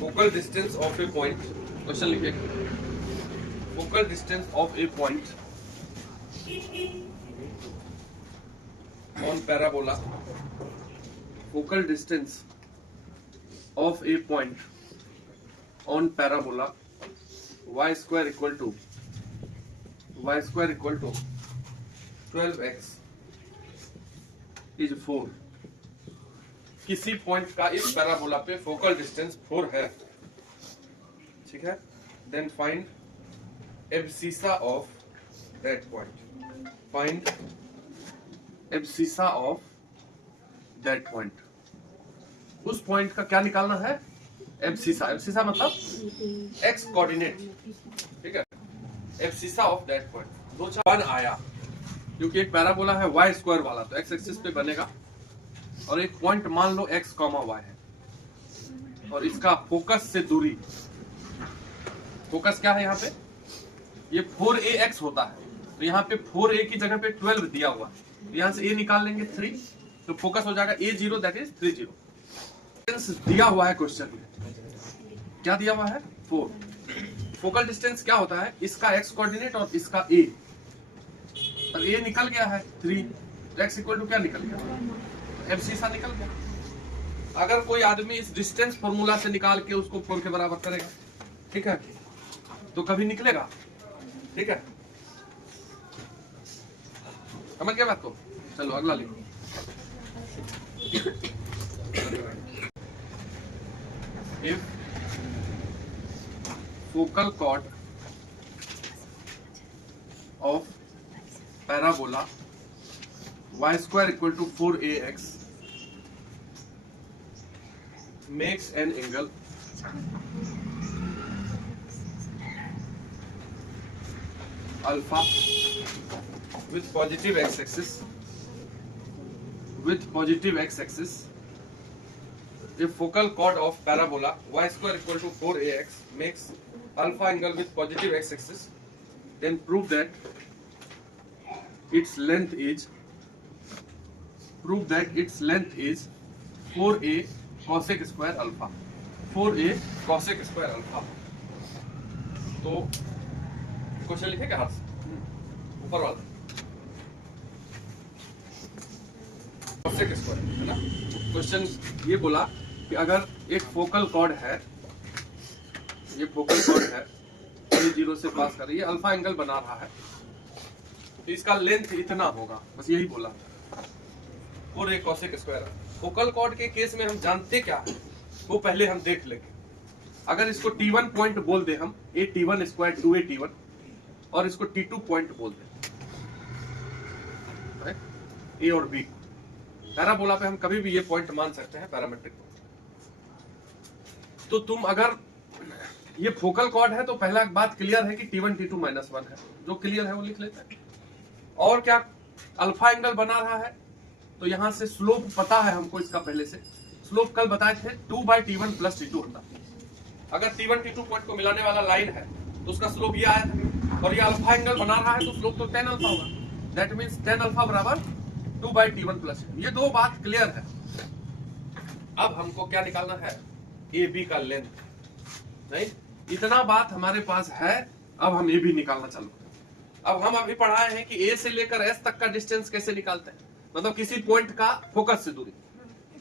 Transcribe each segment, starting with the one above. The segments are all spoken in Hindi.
focal distance of a point, question लिखिए, focal distance of a point on parabola, focal distance of a point on parabola y square equal to 12x is 4। किसी पॉइंट का इस पैराबोला पे फोकल डिस्टेंस 4 है, ठीक है। Then find abscissa of that point, find abscissa of that point. उस पॉइंट का क्या निकालना है? एब्सिसा। एब्सिसा मतलब एक्स कोऑर्डिनेट, ठीक है। एब्सिसा ऑफ दैट पॉइंट 2 आया, क्योंकि एक पैराबोला है y स्क्वायर वाला, तो x एक्सिस पे बनेगा, और एक पॉइंट मान लो x, y है, और इसका फोकस से दूरी, फोकस क्या है यहाँ पे? ये 4ax होता है, तो यहाँ पे 4a की जगह पे 12 दिया हुआ है, यहाँ से a निकाल लेंगे 3, तो फोकस हो जाएगा a0 दैट इज 30। दिया हुआ है क्वेश्चन में, क्या दिया हुआ है? 4। फोकल डिस्टेंस क्या होता है? इसका x कोऑर्डिनेट और इसका a, और a निकल गया है 3, तो x इक्वल टू क्या निकल गया? एब्सिसा निकल गया। अगर कोई आदमी इस डिस्टेंस फॉर्मूला से निकाल के उसको 4 के बराबर करेगा, ठीक है, तो कभी निकलेगा, ठीक है। समझ गया बात को? चलो अगला लिखो। If focal cord of parabola y square equal to 4ax makes an angle alpha with positive x-axis, if focal chord of parabola y square equal to 4ax makes alpha angle with positive x-axis, then prove that its length is 4a cosec square alpha, 4a cosec square alpha। तो क्वेश्चन लिखे क्या हाथ से? ऊपर वाला cosec square है ना। क्वेश्चन ये बोला कि अगर एक फोकल कॉर्ड है, ये फोकल कॉर्ड है, ये 0 से पास कर रही है, अल्फा एंगल बना रहा है, तो इसका लेंथ इतना होगा, बस यही बोला। और एक cosec स्क्वायर। फोकल कॉर्ड के केस में हम जानते क्या है वो पहले हम देख लेंगे। अगर इसको T1 पॉइंट बोल दे हम, a T1 square 2a T1, और इसको T2 पॉइंट बोल दे, a और b, पैराबोला पे हम कभी भी ये पॉइंट मान सकते हैं पैरामेट्रिक। तो तुम अगर ये फोकल कॉर्ड है तो पहला बात क्लियर है कि T1 T2 -1 है, जो क्लियर है वो लिख लेते हैं। और क्या अल्फा एंगल बना रहा है, तो यहां से स्लोप पता है हमको इसका पहले से, स्लोप कल बताए थे 2/T1 + T2 होता। अगर T1 T2 पॉइंट को मिलाने वाला लाइन है तो उसका स्लोप ये आया था, और ये अल्फा एंगल बना रहा है तो स्लोप तो 10 अल्फा होगा, दैट मींस 10 अल्फा बराबर 2/T1 + T2। ये दो बात क्लियर है। अब हमको क्या निकालना है? AB का लेंथ। नहीं, इतना बात हमारे पास है, अब हम AB निकालना चालू। अब हम अभी पढ़ाए हैं कि A से लेकर S तक का डिस्टेंस कैसे निकालते हैं, मतलब किसी पॉइंट का फोकस से दूरी।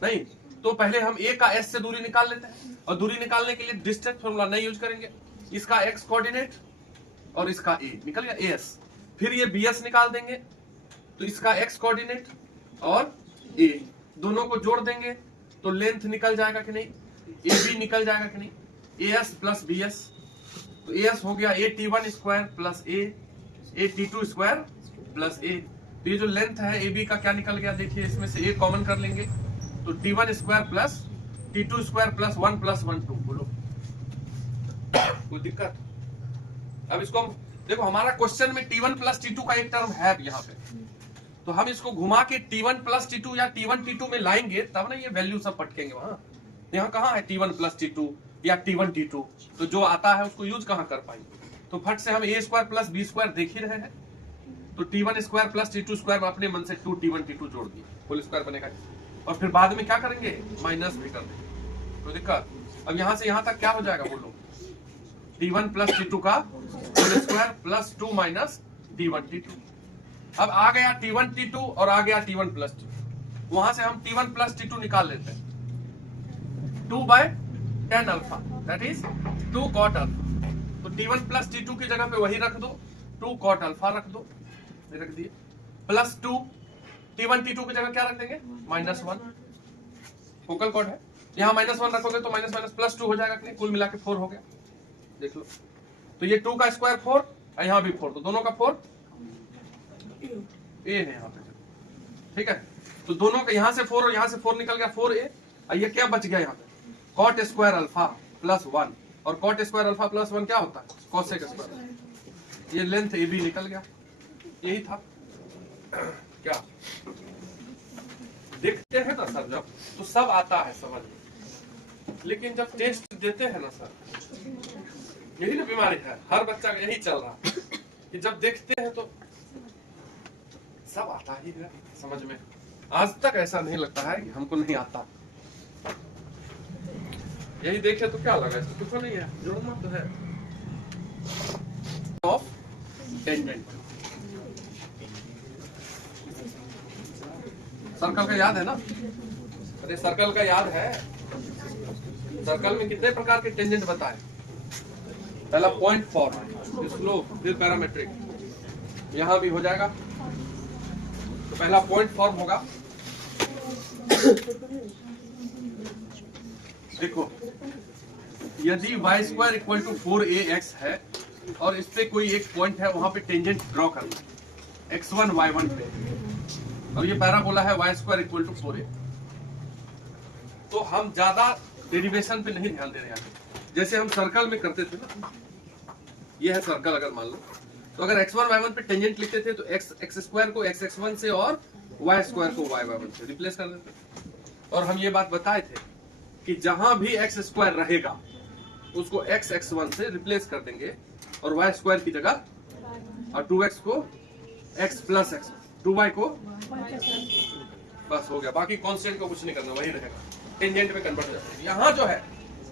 नहीं, तो पहले हम A का S से दूरी निकाल लेते हैं, और दूरी निकालने के लिए डिस्टेंस फॉर्मूला नहीं यूज करेंगे। इसका x कोऑर्डिनेट और इसका A निकल गया AS, फिर ये BS निकाल देंगे, तो इसका x कोऑर्डिनेट और A दोनों को जोड़ देंगे तो लेंथ निकल जाएगा कि नहीं, AB निकल जाएगा कि नहीं, AS + BS, तो AS हो गया a T1 square + a T2 square + a। तो ये जो लेंथ है AB का क्या निकल गया, देखिए इसमें से a कॉमन कर लेंगे, तो T1 स्क्वायर + T2 स्क्वायर + 1 + 1 2। बोलो कोई दिक्कत? अब इसको देखो, हमारा क्वेश्चन में T1 + T2 का एक टर्म है यहाँ पे, तो हम इसको घुमा के T1 + T2 या T1 T2 में लाएंगे तब ना ये वैल्यू सब पटकेंगे वहां। यहाँ कहाँ है T1 + T2 या T1 T2, तो जो आता है उसको यूज कहाँ कर पाएंगे। तो फट से हम a² + b² देख ही रहे हैं, तो T1 स्क्वायर + T2 स्क्वायर अपने मन से 2 T1 T2 जोड़ दिए, होल स्क्वायर बनेगा, और फिर बाद में क्या करेंगे, माइनस भी कर देंगे। कोई दिक्कत? अब यहाँ से यहाँ तक क्या हो जाएगा बोलो? T1 प्लस T2 का whole square plus 2 minus T1 T2। अब आ गया T1 T2 और आ गया T1 प्लस T2। वहां से हम T1 प्लस T2 निकाल लेते हैं। 2/10 alpha that is 2 cot alpha. तो T1 प्लस T2 की जगह पे वही रख दो, 2 कॉट अल्फा रख दो, रख दिए, प्लस 2 T1 T2 की जगह क्या रख देंगे? -1। फोकल कॉर्ड है, यहाँ -1 रखोगे तो माइनस माइनस प्लस 2 हो जाएगा कि नहीं? कुल मिला के 4 हो गया, देख लो। तो ये 2 का स्क्वायर 4 और यहाँ भी 4, तो दोनों का 4 ए है यहाँ पे, ठीक है। तो दोनों का यहाँ से 4 और यहाँ से 4 निकल गया, 4a। और ये क्या बच गया यहाँ पे? कॉट स्क्वायर अल्फा प्लस 1, और कॉट स्क्वायर अल्फा प्लस 1 क्या होता है? Cosec square. ये लेंथ ए बी निकल गया, यही था। क्या देखते हैं ना सर जब, तो सब आता है समझ में, लेकिन जब टेस्ट देते हैं ना सर, यही ना बीमारी है, हर बच्चा का यही चल रहा है कि जब देखते हैं तो सब आता ही है समझ में। आज तक ऐसा नहीं लगता है कि हमको नहीं आता। यही देखे तो क्या लगा, कुछ नहीं है, जोड़ना तो है। ऑफ टेंजेंट सर्कल का याद है ना? अरे सर्कल का याद है। सर्कल में कितने प्रकार के टेंजेंट बताए? पहला पॉइंट फॉर्म, स्लोप, फिर पैरामेट्रिक, यहां भी हो जाएगा। तो पहला पॉइंट फॉर्म होगा, देखो यदि y square equal to 4ax है और इस पे कोई एक पॉइंट है, वहां पे टेंजेंट ड्रॉ करना है x1 y1 पे, और ये पैराबोला है y square equal to 4a। तो हम ज्यादा डेरिवेशन पे नहीं ध्यान दे रहे हैं, जैसे हम सर्कल में करते थे ना, ये है सर्कल। अगर मान लो तो अगर x1 y1 पे टेंजेंट लिखते थे तो x स्क्वायर को x1 से और y स्क्वायर को y1 से रिप्लेस कर देते। और हम ये बात बताए थे कि जहां भी x स्क्वायर रहेगा उसको x1 से रिप्लेस कर देंगे और y स्क्वायर की जगह, और 2x को x प्लस x, 2y को, बस हो गया। बाकी कांस्टेंट को कुछ नहीं करना, वही रहेगा, टेंजेंट में कन्वर्ट हो जाता है। यहाँ जो है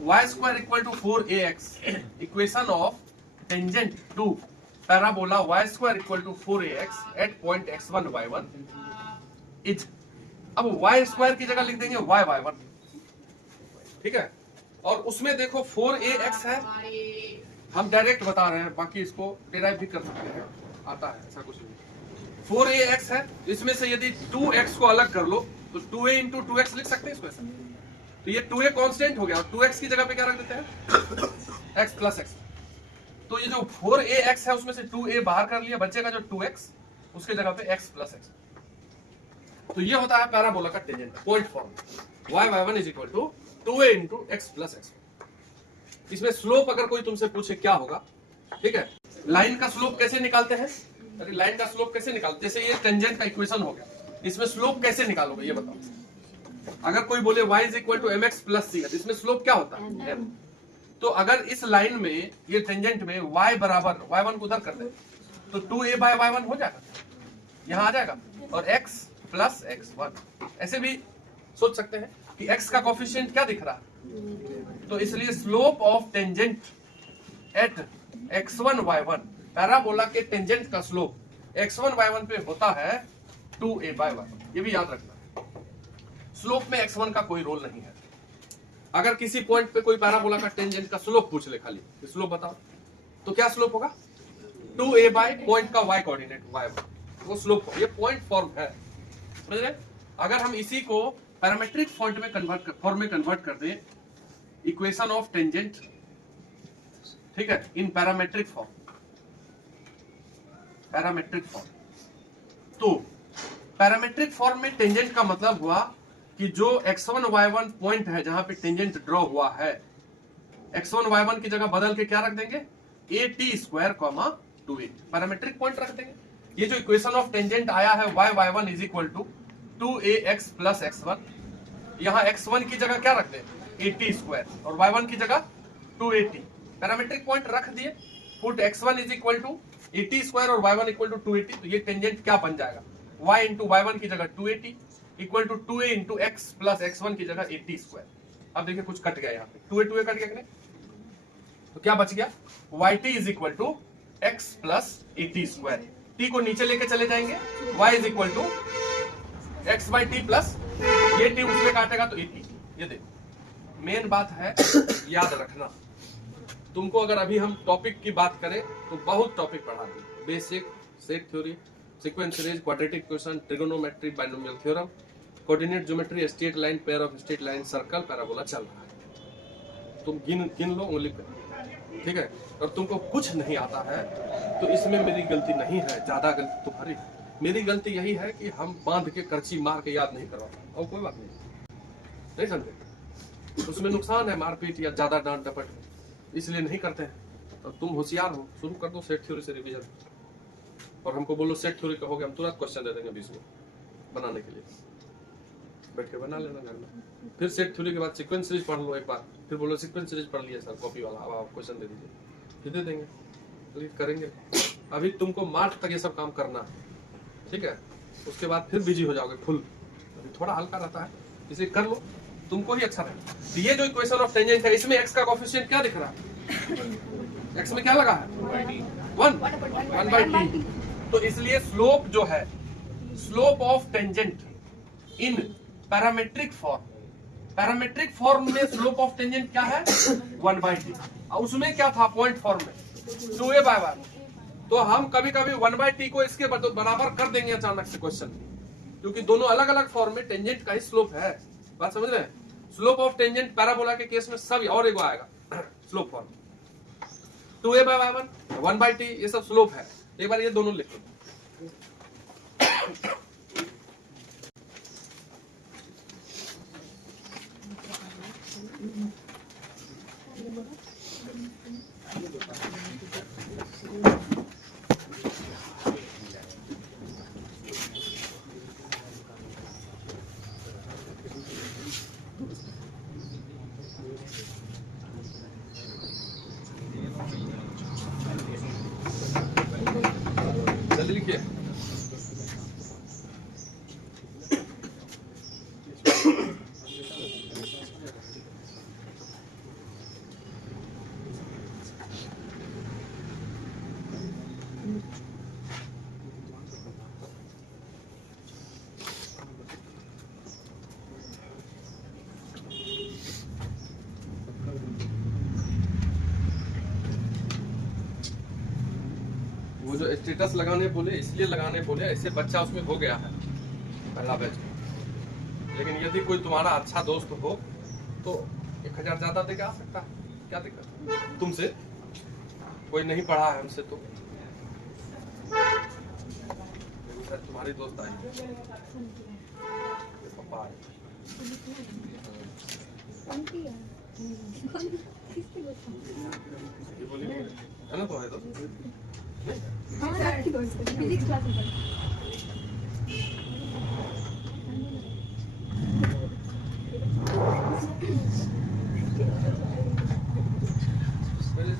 y square equal to 4ax, equation of tangent to parabola y square equal to 4ax at point x1 y1 is, अब y स्क्वायर की जगह लिख देंगे y1, ठीक है। और उसमें देखो 4ax है, हम डायरेक्ट बता रहे हैं, बाकी इसको डिराइव भी कर सकते हैं, आता है, ऐसा कुछ नहीं। 4ax है, इसमें से यदि 2x को अलग कर लो तो 2a इंटू 2x लिख सकते हैं इसको ऐसा। तो ये 2a कांस्टेंट हो गया और 2x की जगह पे क्या रख देते हैं? x plus x। तो ये जो 4ax है उसमें से 2a बाहर कर लिया, बचेगा जो 2x, उसके जगह पे x प्लस x। तो ये होता है पैराबोला का tangent, point form y1 is equal to 2a into x plus x। इसमें स्लोप अगर कोई तुमसे पूछे क्या होगा, ठीक है, लाइन का स्लोप कैसे निकालते हैं? अरे लाइन का स्लोप कैसे निकालते? जैसे ये टेंजेंट का इक्वेशन हो गया, इसमें स्लोप कैसे निकालोगे ये बताओ। अगर कोई बोले y is equal to mx plus c, इसमें स्लोप क्या होता है? m। तो अगर इस लाइन में, ये टेंजेंट में y बराबर y1 को उधर कर दे तो 2a बाय y1 हो जाएगा, यहाँ आ जाएगा, और x प्लस x1। ऐसे भी सोच सकते हैं कि x का कोफिशिएंट क्या दिख रहा है, तो इसलिए slope of tangent at x1 y1, parabola के टेंजेंट का स्लोप x1 y1 पे होता है 2a बाय y1। ये भी याद रखना, स्लोप में x1 का कोई रोल नहीं है। अगर किसी पॉइंट पे कोई पैराबोला का टेंजेंट का स्लोप पूछ ले, खाली स्लोप बताओ, तो क्या स्लोप होगा? 2a बाय पॉइंट का y कोऑर्डिनेट y1, वो स्लोप, ये पॉइंट फॉर्म है, समझ रहे? अगर हम इसी को पैरामेट्रिक फॉर्म में कन्वर्ट कर दें, इक्वेशन ऑफ टेंजेंट, ठीक है, इन पैरामेट्रिक फॉर्म, तो पैरामेट्रिक फॉर्म में टेंजेंट का मतलब हुआ कि जो x1 y1 पॉइंट है जहां पे टेंजेंट ड्रॉ हुआ है, x1 y1 की जगह बदल के क्या रख देंगे? at square 2a, parametric point रख देंगे। ये जो इक्वेशन ऑफ टेंजेंट आया है y1 is equal to 2ax plus x1, यहाँ x1 की जगह क्या रख दें? at स्क्वायर, और y1 की जगह 2at, पैरामेट्रिक पॉइंट रख दिए, put x1 is equal to at square और y1 इक्वल टू 2at। तो ये टेंजेंट क्या बन जाएगा? y इंटू y1 की जगह 2at equal to 2a into x plus x1 की जगह at स्क्वायर। अब देखिए कुछ कट गया यहाँ पे, 2a कट गया कि नहीं, तो क्या बच गया, yt is equal to x plus at square, t को नीचे लेके चले जाएंगे, y is equal to x by t plus ये t उसमें काटेगा तो एटी। ये देखो मेन बात है याद रखना, तुमको अगर अभी हम टॉपिक की बात करें तो बहुत टॉपिक पढ़ा दिए, basic, set theory, sequence series, quadratic equation, trigonometry, binomial theorem, coordinate geometry, straight line, pair of straight line, circle, parabola चल रहा है, तुम गिन लो उंगली पे, ठीक है। और तुमको कुछ नहीं आता है तो इसमें मेरी गलती नहीं है, ज्यादा गलती तुम्हारी, मेरी गलती यही है कि हम बांध के करची मार के याद नहीं करवाते, और कोई बात नहीं समझे, उसमें नुकसान है मारपीट या ज्यादा डांट डपट, इसलिए नहीं करते हैं। तो तुम होशियार हो, शुरू कर दो सेट थ्योरी से रिवीजन, और हमको बोलो सेट थ्योरी का हो गया, हम तुरंत क्वेश्चन दे देंगे 20 में बनाने के लिए, बैठ के बना लेना घर में। फिर सेट थ्योरी के बाद सीक्वेंस सीरीज पढ़ लो एक बार, फिर बोलो सीक्वेंस सीरीज पढ़ लिया सर कॉपी वाला, अब आप क्वेश्चन दे दीजिए, फिर दे देंगे, तो करेंगे। अभी तुमको मार्च तक ये सब काम करना है, ठीक है, उसके बाद फिर बिजी हो जाओगे फुल, अभी थोड़ा हल्का रहता है, इसे कर लो, तुमको ही अच्छा रहेगा। तो ये जो इक्वेशन ऑफ टेंजेंट है, इसमें x का कोएफिशिएंट क्या दिख रहा है, x में क्या लगा है 1/t, तो इसलिए स्लोप जो है, slope of tangent in parametric form, parametric form में स्लोप ऑफ टेंजेंट क्या है 1/t, और उसमें क्या था पॉइंट फॉर्म में 2a/1, तो हम कभी कभी 1/t को इसके बराबर कर देंगे अचानक से क्वेश्चन, क्योंकि दोनों अलग अलग फॉर्म में टेंजेंट का ही स्लोप है, बात समझ रहे हैं। स्लोप ऑफ टेंजेंट पैराबोला के केस में सब और एगो आएगा स्लोप फॉर्म, 2a/1, 1/t, ये सब स्लोप है, एक बार ये दोनों लिख लो। जल्दी लिखिए, वो जो स्टेटस लगाने बोले इसलिए लगाने बोले, ऐसे बच्चा उसमें हो गया है पहला बैच में, लेकिन यदि कोई तुम्हारा अच्छा दोस्त हो तो 1000 ज्यादा दे के आ सकता है, क्या दिक्कत, तुमसे कोई नहीं पढ़ा है हमसे तो तुम्हारी दोस्त आई, पापा आए, ये बोलिए है ना, तो है तो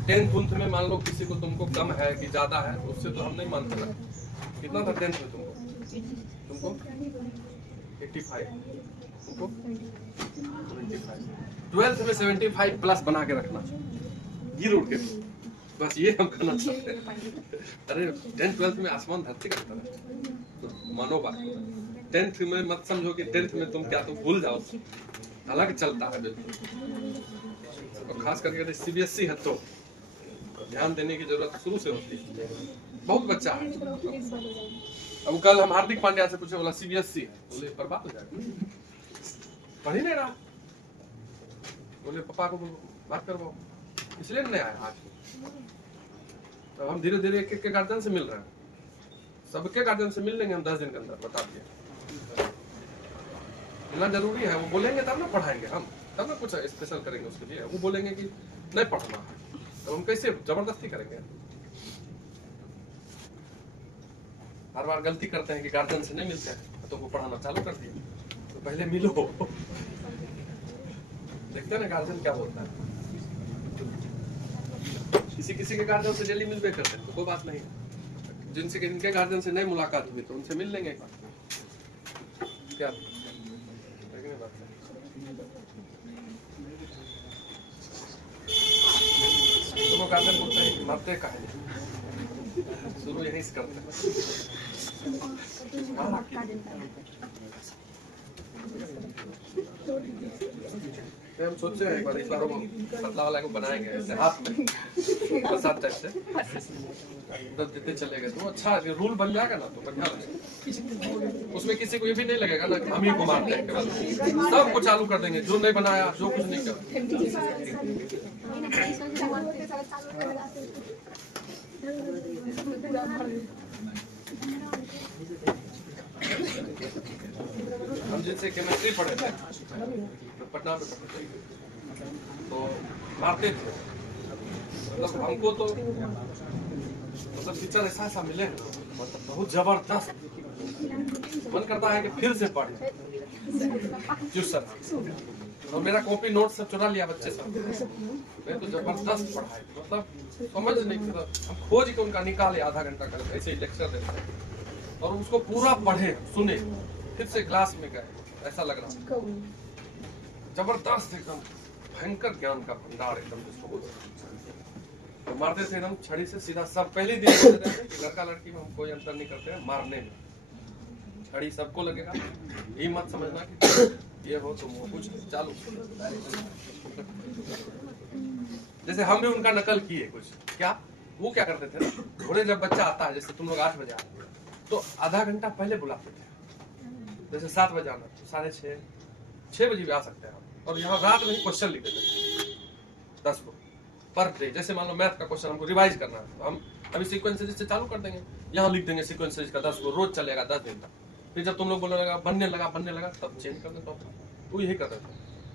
टेंथ में मान लो किसी को तुमको कम है कि ज्यादा है, तो उससे तो हम नहीं मानते ना, कितना था 10th में तुमको 85, तुमको 75, 12th में 75 प्लस बना के रखना, गिर उड़ के, बस ये हम करना चाहते हैं। अरे 10th 12th में आसमान धरती का अंतर है, तो मानो बात, 10th में मत समझो कि 10th में तुम क्या, तुम भूल जाओ, अलग चलता है बिल्कुल, और खास करके यदि CBSE है तो ध्यान देने की जरूरत शुरू से होती है, बहुत बच्चा है। अब कल हम हार्दिक पांड्या से पूछे, बोला CBSE है, बोले बर्बाद हो जाएगा, पढ़ ही नहीं रहा, बोले पापा को बात करवाओ, इसलिए नहीं आया आज। तो हम धीरे धीरे एक एक के गार्जियन से मिल रहे हैं, सबके गार्जियन से मिल लेंगे हम 10 दिन के अंदर, बता दिए मिलना जरूरी है, वो बोलेंगे तब ना पढ़ाएंगे हम, तब ना कुछ स्पेशल करेंगे उसके लिए, वो बोलेंगे कि नहीं पढ़ना है तो हम कैसे जबरदस्ती करेंगे, हर बार गलती करते हैं कि गार्जियन से नहीं मिलते हैं तो वो पढ़ाना चालू कर दिया, तो पहले मिलो, देखते हैं ना गार्जियन क्या बोलता है, किसी किसी के गार्जियन से डेली मिलते करते हैं तो कोई बात नहीं, जिनसे जिनके गार्जियन से नहीं मुलाकात हुई तो उनसे मिल लेंगे एक बार, क्या गार्जियन बोलते हैं कि मरते का है, शुरू यहीं से करते हैं। हम सोचे हैं एक बार इस बार वो पतला वाला को बनाएंगे ऐसे हाथ में प्रसाद टाइप से, उधर देते चले गए तो अच्छा रूल बन जाएगा ना, तो बढ़िया लगेगा। उसमें किसी को ये भी नहीं लगेगा ना कि हम ही को मारते हैं, सब कुछ चालू कर देंगे, जो नहीं बनाया, जो कुछ नहीं किया। हम जिनसे केमिस्ट्री पढ़े थे पटना में पढ़ते थे, तो मारते थे, मतलब हमको तो मतलब टीचर ऐसा ऐसा मिले, मतलब बहुत जबरदस्त, मन करता है कि फिर से पढ़े। जिस सर और मेरा कॉपी नोट सब चुरा लिया बच्चे सब, मैं तो जबरदस्त पढ़ाई, मतलब समझ नहीं, हम खोज के उनका निकाले, आधा घंटा कर ऐसे ही लेक्चर देते हैं और उसको पूरा पढ़े सुने, फिर से क्लास में गए, ऐसा लग रहा जबरदस्त एकदम भयंकर ज्ञान का भंडार एकदम जिसको बोलते हैं। तो मारते थे एकदम छड़ी से सीधा, सब पहले दिन कहते थे कि लड़का लड़की में हम कोई अंतर नहीं करते हैं मारने में, छड़ी सबको लगेगा, ये मत समझना कि ये हो तो कुछ चालू। जैसे हम भी उनका नकल किए कुछ, क्या वो क्या करते थे, थोड़े जब बच्चा आता है, जैसे तुम लोग 8 बजे आते तो आधा घंटा पहले बुलाते थे, जैसे 7 बजे आना तो 6:30 6 बजे भी आ सकते हैं हम, और यहाँ रात में ही क्वेश्चन लिख देते हैं 10 को पर डे। जैसे मान लो मैथ का क्वेश्चन हमको रिवाइज करना है, तो हम अभी सीक्वेंस सीरीज से चालू कर देंगे, यहाँ लिख देंगे सीक्वेंस सीरीज का 10 को, रोज चलेगा 10 दिन तक। फिर जब तुम लोग बोलने लगा बनने लगा तब चेंज कर देते टॉपिक, वो यही करते थे।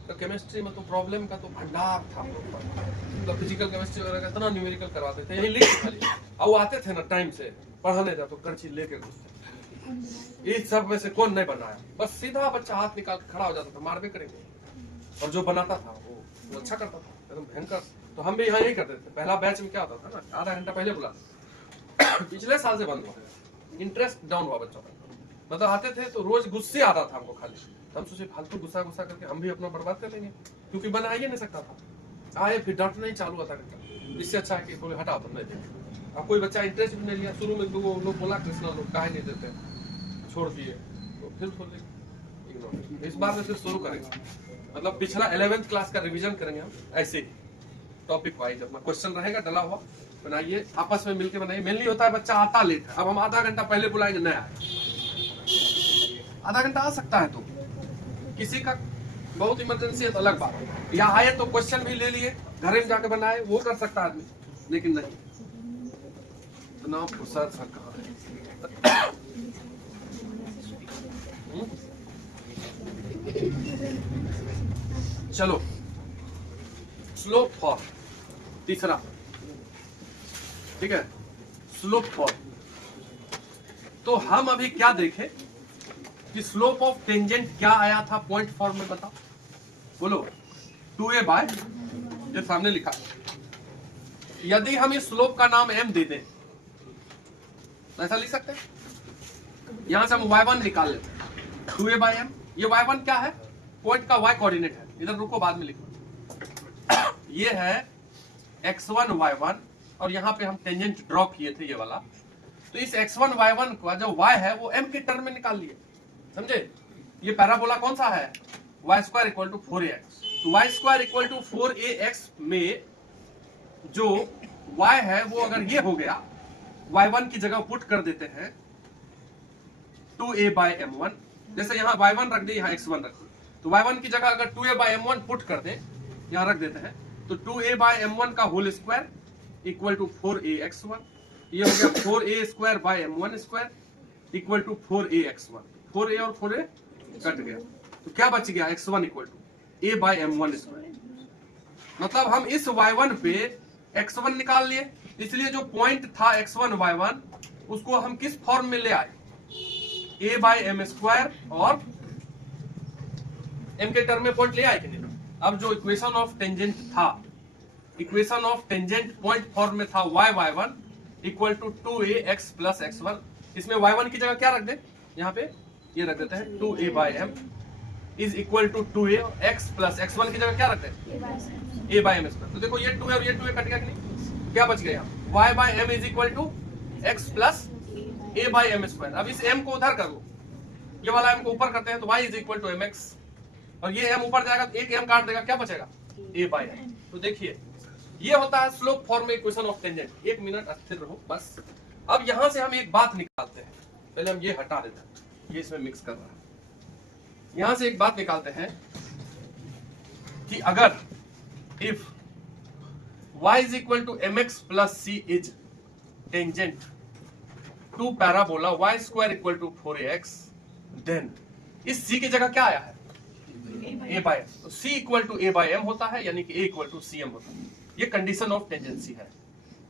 तो केमिस्ट्री में तो प्रॉब्लम का तो भंडार था, मतलब फिजिकल केमिस्ट्री वगैरह इतना न्यूमेरिकल करवाते थे, यही लिख खाली, और वो आते थे ना टाइम से पढ़ाने जा, तो करची लेके घुसते। इस सब में से कौन नहीं बनाया, बस सीधा बच्चा हाथ निकाल खड़ा हो जाता था, मारवे करेंगे, और जो बनाता था वो अच्छा करता था एकदम भयंकर। तो हम भी यहाँ यही करते थे। पहला बैच में क्या होता था ना, आधा घंटा पहले बुला, पिछले साल से बंद हुआ, इंटरेस्ट डाउन हुआ बच्चों का, मतलब आते थे तो रोज गुस्से आता था हमको खाली, हम सोचे फालतू गुस्सा करके हम भी अपना बर्बाद कर लेंगे, क्योंकि बना ही नहीं सकता था। आए फिर डांटना ही चालू होता था, इससे अच्छा है कि बोले हटा तो नहीं दे। अब कोई बच्चा इंटरेस्ट भी नहीं लिया, शुरू में तो वो लोग बोला कृष्णा लोग काहे नहीं देते, छोड़ दिए, तो फिर बोले इग्नोर। इस बार में फिर शुरू करेंगे, मतलब पिछला 11th क्लास का रिवीजन करेंगे हम, ऐसे ही टॉपिक वाइज अपना क्वेश्चन रहेगा डला हुआ, बनाइए आपस में मिलके बनाइए। मेनली होता है बच्चा आता लेट है, अब हम आधा घंटा पहले बुलाएंगे, नहीं आए, आधा घंटा आ सकता है, तो किसी का बहुत इमरजेंसी है तो अलग बात है, या आए तो क्वेश्चन भी ले लिए, घर में जाके बनाए, वो कर सकता आदमी, लेकिन नहीं इतना फुर्सत सर कहाँ है। चलो स्लोप फॉर्म तीसरा, ठीक है, स्लोप फॉर्म। तो हम अभी क्या देखें कि स्लोप ऑफ टेंजेंट क्या आया था पॉइंट फॉर्म में, बताओ बोलो, 2a बाय, ये सामने लिखा, यदि हम इस स्लोप का नाम m दे दें तो ऐसा लिख सकते हैं, यहां से हम y1 निकाल लेते हैं, 2a बाय m, ये y1 क्या है, पॉइंट का y कोऑर्डिनेट है, इधर रुको बाद में लिखो, ये है x1 y1, और यहाँ पे हम टेंजेंट ड्रॉ किए थे ये वाला, तो इस x1 y1 का जो y है वो m के टर्म में निकाल लिए, समझे। ये पैराबोला कौन सा है, y² = 4ax, तो y² = 4ax में जो y है वो अगर ये हो गया, y1 की जगह पुट कर देते हैं 2a बाय m1, जैसे यहाँ y1 रख दे, यहाँ x1 रख दे, तो y1 की जगह अगर 2a बाय m1 पुट कर दे, यहाँ रख देते हैं, तो 2a बाय m1 का whole square equal to 4ax1, ये हो गया 4a² bye m1 square equal to 4ax1, 4a और 4a कट गया, तो क्या बच गया, x1 equal to a by m1 square. मतलब हम इस y1 पे x1 निकाल लिए, इसलिए जो पॉइंट था x1 y1 उसको हम किस फॉर्म में ले आए, a बाय m स्क्वायर, और m के टर्म में पॉइंट ले आए कि नहीं। अब जो इक्वेशन ऑफ टेंजेंट था, equation of tangent point form में था y1 equal to 2ax plus x1, इसमें y1 की जगह क्या रख दे, यहाँ पे ये रख देते हैं 2a by m is equal to 2ax plus x1 की जगह क्या रख दे, a बाय m स्क्वायर। तो देखो ये 2 है और ये 2 कट गया कि नहीं, क्या बच गया, y by m is equal to x plus a by m square. अब इस m को उधर कर लो, ये वाला m को ऊपर करते हैं तो y is equal to m x, और ये m ऊपर जाएगा तो एक m काट देगा, क्या बचेगा a बाई एम। तो देखिए ये होता है slope form equation of tangent. एक मिनट अस्थिर रहो बस। अब यहां से हम एक बात निकालते हैं, पहले हम ये हटा देते हैं, ये इसमें मिक्स कर रहा है। यहां से एक बात निकालते हैं कि अगर if y is equal to mx plus c is tangent to parabola y square equal to 4ax, then इस c की जगह क्या आया है, a by m, तो c equal to a by m होता है, यानी कि a equal to cm होता है। ये कंडीशन ऑफ टेंजेंसी है,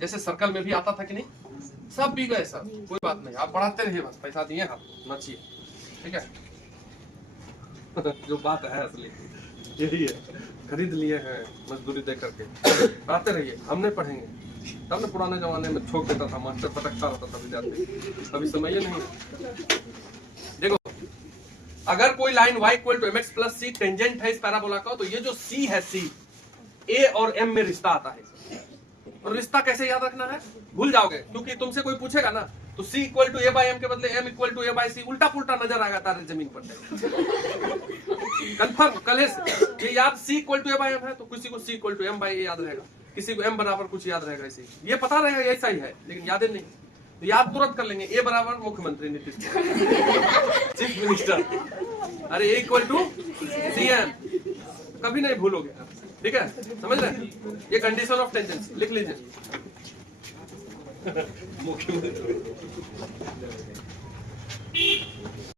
जैसे सर्कल में भी आता था कि नहीं, सब भी गए सर, कोई बात नहीं, आप पढ़ाते रहिए बस, पैसा दिए आप नचिए, ठीक है। जो बात है असली यही है, खरीद लिए हैं मजदूरी दे करके, पढ़ाते रहिए, हम नहीं पढ़ेंगे तब न। पुराने जमाने में छोड़ देता था मास्टर, पटकता रहता था विद्यार्थी, अभी समय नहीं। देखो अगर कोई line y equal to mx plus c tangent है इस पैराबोला का, तो ये जो c है, c a और m में रिश्ता आता है। और रिश्ता कैसे याद रखना है, भूल जाओगे, क्योंकि तुमसे कोई पूछेगा ना तो c equal to a by m के बदले m equal to a by c, उल्टा पुल्टा नजर आएगा तारे जमीन पर। कंफर्म कल ये याद, c equal to a by m है तो किसी को c equal to m by a याद रहेगा, किसी को m बराबर कुछ याद रहेगा, ऐसे ये पता रहेगा ऐसा ही है, लेकिन याद नहीं, तो याद तुरंत कर लेंगे। a बराबर मुख्यमंत्री नीतीश कुमार, चीफ मिनिस्टर, अरे a इक्वल टू cm, कभी नहीं भूलोगे, ठीक है, समझ रहे। ये कंडीशन ऑफ टेंजेंसी लिख लीजिए। मुख्यमंत्री